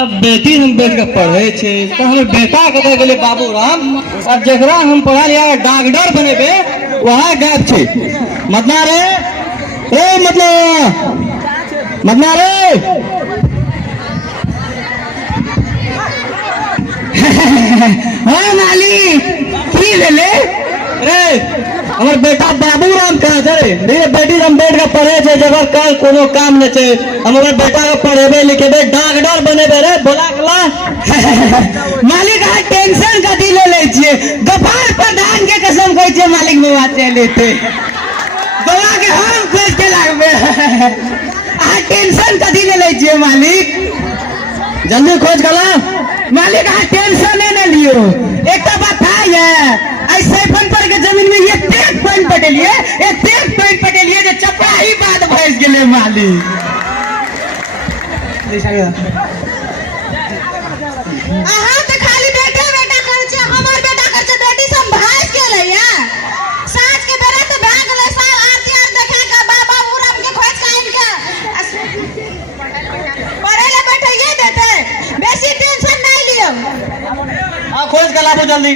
अब बेटी हम बैठ के पढ़े छे तो हम बेटा कते गेले बाबूराम और जकरा हम पढ़ा लिया डॉक्टर बनेबे वहाँ गायब छे। मतलब रे ए मतलब रे हाँ मालिक की भेले रे हमर बेटा बाबूराम कहाँ छे रे बेटी हम बैठ के पढ़े छे जबर कल कोनो काम न छे हमर बेटा के पढ़ेबे लिखेबे डॉक्टर बनेबे रे बोला कला मालिक आ टेंशन कथी ले छिए गफार प्रधान के कसम कहै छे मालिक बाबा चल लेते बोला के हम खोज के लागबे आ टेंशन कथी ले छिए मालिक जल्दी खोज कला मालिक आ टेंशन न लियो एक बात है ऐसे फन पर के जमीन में ये तेज पानी पटेलिए जो चपड़ा ही बात भैंस गेले मालिक अहाँ तो खाली बेटा कर छे हमर बेटा कर छे बेटी सब भाइस गेलै या साँझ के बेरा तो भाग गेलै साल आरती आर देखा के बाबा मुरम के खोज काइन के पढ़े ले बैठिए देते बेसी टेंशन नहीं लियो हां खोज के लाबो जल्दी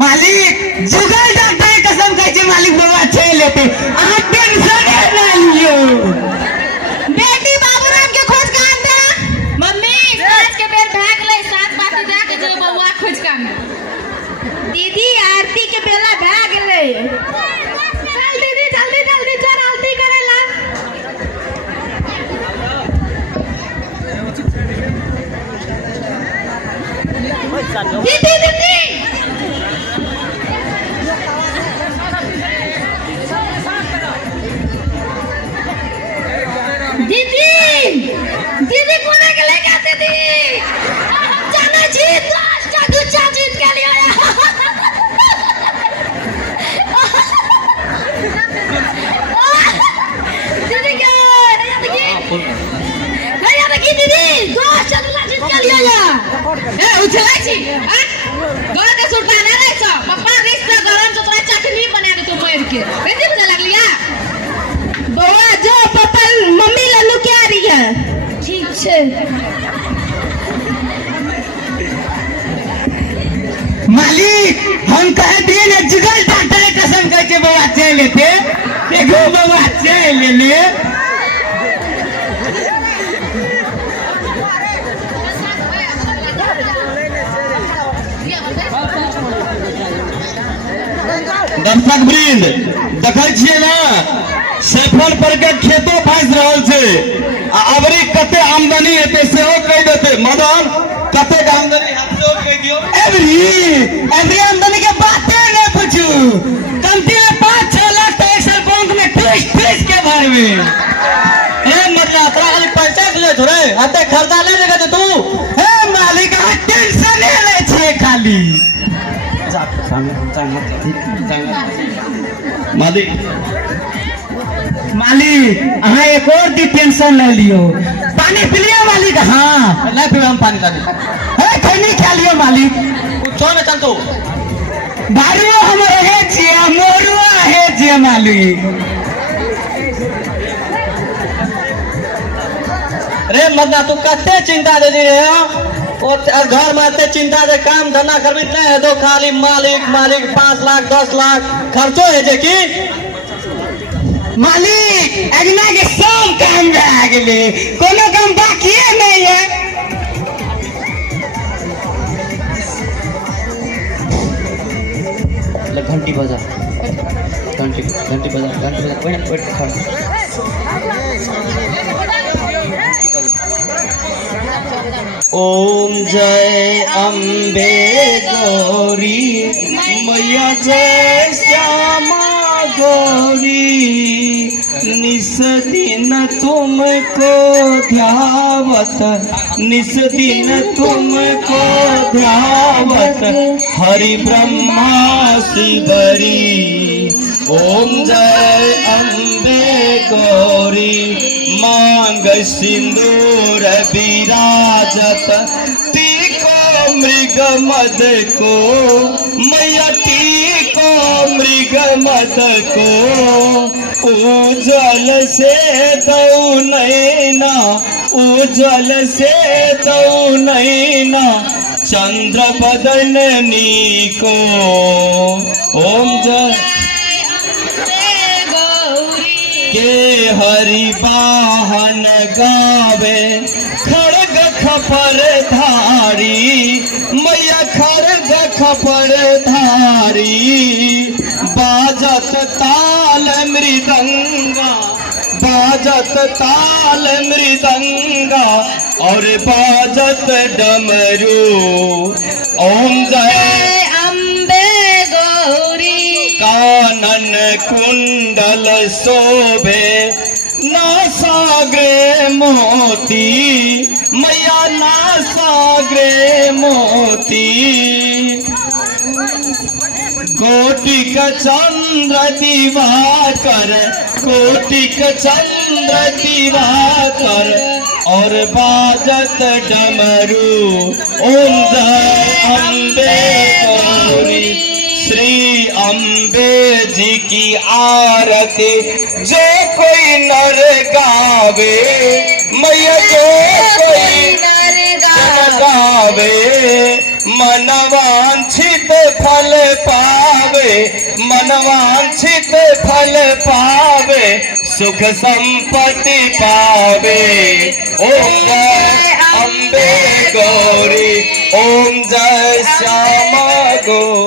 मालिक जुगल डॉक्टर के कसम कहै छे मालिक बाबा छे लेते अहाँ टेंशन न लियो बेटी बाबूराम के खोज कान दे मम्मी साँझ के बेर भाग ले साथ बात जाके जे बउआ खोज कान दीदी आरती के बेला भाग गेलै चल दीदी जल्दी जल्दी चल आरती करेला दीदी दीदी दीदी दीदी कोने के लेके आते थी जाना जी दोस्त गुच्छा जीत के लिए आया दीदी क्या नहीं देखी दीदी दोस्त गुच्छा जीत के लिए आया ए उछलाई छी घर के सुटा नहीं रहे छ पप्पा रिश्ता गरम तो तोरा चटनी बना के तो मार के बेटी बुझा लगलिया बउआ जो पापा मम्मी लल्लू क्या आ रही है ठीक छे मालिक हम कहे दिए ना जुगल डॉक्टर के कसम कहै छे बाबा चल लेते देखो बाबा चल ले दर्शक वृंद देखै छियै ना सफल पर के खेतो फंस रहल छे आ अबरी कते आमदनी हेते सेहो कह देते मदन कते आमदनी हेते सेहो कह दियो एवरी आमदनी के बाते नहीं पूछू कमती में 5-6 लाख तो एक साल बैंक में ट्विस्ट के भरबे ए मरना तोरा खाली पैसा ले थोड़े हते खर्चा ले जगह दे तू हे मालिक आ टेंशन ले छे खाली मालिक अहाँ एक और दी टेंशन ले लियो पानी पी लियो मालिक हाँ नहीं पी हम पानी है खैनी खा लियो मालिक कुछो न चलतो बारियो हम रहे छिए मोरुआ है जे मालिक रे मदना तू कते चिंता दे रे घर में इतने चिंता से काम धंधा करबी नहीं है तो खाली मालिक मालिक 5 लाख 10 लाख खर्चो है जे की मालिक अगना के सब काम रह गेले कोनो काम बाकी नहीं है घंटी बजा घंटी बजा बैठ ओम जय अम्बे गौरी मैया जय श्यामा गौरी निस दिन तुमको ध्यावत निस दिन तुमको ध्यावत हरि ब्रह्मा शिवरी ओम जय अम्बे गौरी मांग सिंदूर विराजत टीको मृग मद को मैया टीको मृग मद को उज्जवल से दऊ नैना, उज्जवल से दऊ नैना, चंद्र बदननी को। ओम जय के हरि वाहन गावे, खड़ग खपर धारी, मैया खड़ग खपर धारी, बाजत ताल मृदंगा, बाजत ताल मृदंगा, और बाजत डमरू। ओम जय अम्बे गौरी। कानन कुंडल शोभे, नासाग्रे मोती, मैया नासाग्रे मोती, कोटिक चंद्र दिवाकर, कोटिक चंद्र दिवाकर, और बाजत डमरू। ओम जय अम्बे गौरी। श्री अम्बे जी की आरती जो कोई नर गावे, मैया जो कोई नर गावे, मनवांछित फल पावे, मनवांछित फल पावे, सुख संपत्ति पावे। ओम जय अम्बे गौरी, ओम जय श्यामा गौ।